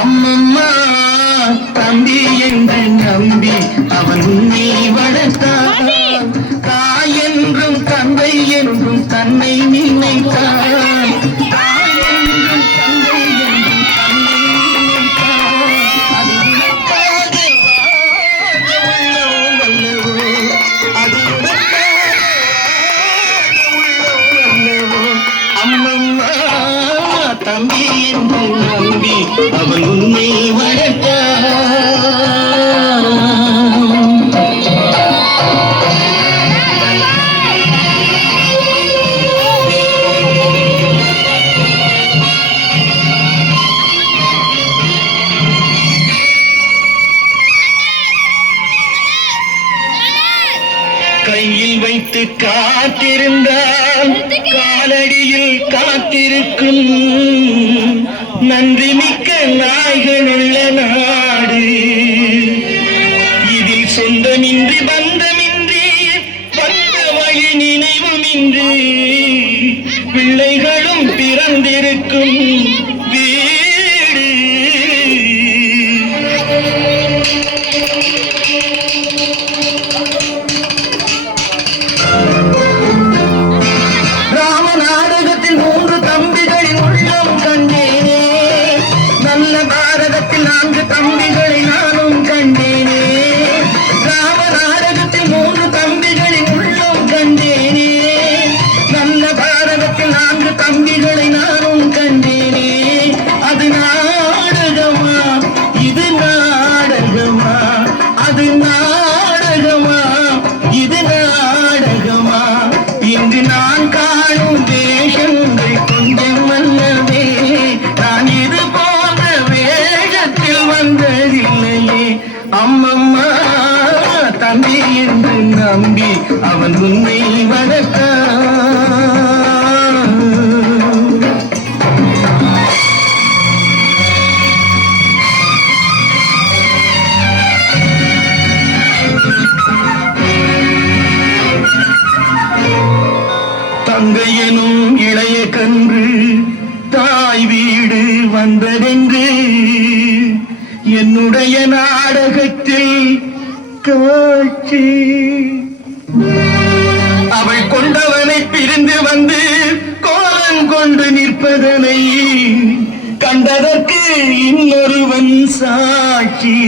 அம்மம்மா தம்பி என்று நம்பி அவன் உன்னை வளர்த்தான். தாய் என்றும் தந்தை என்றும் தன்னை நினைத்தான். தாய் என்றும் தந்தை என்றும் தன்னை நினைத்தான். அது உனக்காக வாழ உள்ளவோ அது உனக்காக வாழ உள்ளவோ. அம்மம்மா தம்பி என்று நம்பி அவன் உன்னை வளர்த்தான். கையில் வைத்து காத்திருந்தால் காலடியில் காத்திருக்கும் நன்றி மிக்க நாய்கள் உள்ள நாடு. இதில் சொந்தமின்றி பந்தமின்றி வந்த வழி நினைவுமின்றி பிள்ளைகளும் பிறந்திருக்கும் வீடு. ராமநாடகத்தில் 3 தம்பிகளின் உள்ளம் கண்டேனே. நல்ல பாரதத்தில் 4 தம்பிகளை நானும் கண்டேனே. ராமநாடகத்தில் 3 தம்பிகளின் உள்ளம் கண்டேனே. நல்ல பாரதத்தில் 4 தம்பிகளை நானும் கண்டேனே. அது நாடகமா இது நாடகமா அது நாடகமா இது நாடகமா. இன்று நான் காணும் வேஷங்கள் கொஞ்சம் அல்லவே. நான் இது போன்ற வேஷத்தில் வந்ததில்லையே. அம்மம்மா தம்பி என்று நம்பி அவன் உன்னை வளர்த்தான். தங்கையனும் இளைய கன்று தாய் வீடு வந்ததென்று என்னுடைய நாடகத்தில் காட்சி. அவள் கொண்டவனை பிரிந்து வந்து கோலம் கொண்டு நிற்பதனை கண்டதற்கு இன்னொருவன் சாட்சி.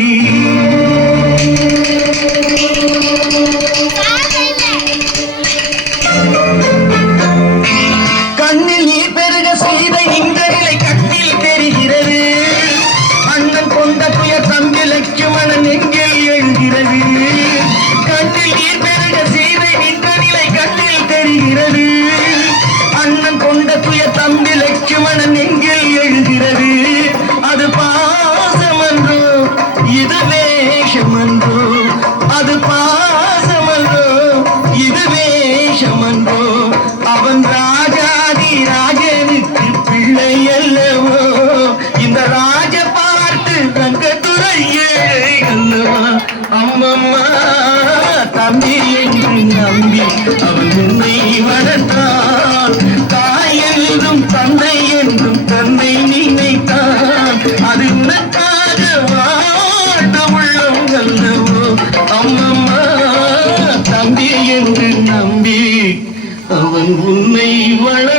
கண்ணில் நீர் பெருக செய்த இந்த நிலை கட்டில் தெரிகிறது. அண்ணன் கொண்ட துயர் தம்பி லட்சுமணன் எங்கில் எழுகிறது. கண்ணில் நீர் பெருக செய்த இந்த நிலை கட்டில் தெரிகிறது. அண்ணன் கொண்ட துயர் தம்பி லட்சுமணன் எங்கில் எழுகிறது. அது பாசமன்றோ இது வேஷமன்றோ. அது பாசமன்றோ இது வேஷமன்றோ. அவன் ராஜாதி ராஜனுக்கு பிள்ளை அல்லவோ. இந்த ராஜ பார்த்து தங்கத்துறையே அல்லவோ. அம்மம்மா தம்பி என்று நம்பி அவன் உன்னை வளர்த்தான். தாய் என்றும் தந்தை என்றும் தன்னை நினைத்தான். அது உனக்காக வாழ உள்ளம் அல்லவோ. அம்மம்மா தம்பி என்று நம்பி அவன் உன்னை வளர்த்தான்.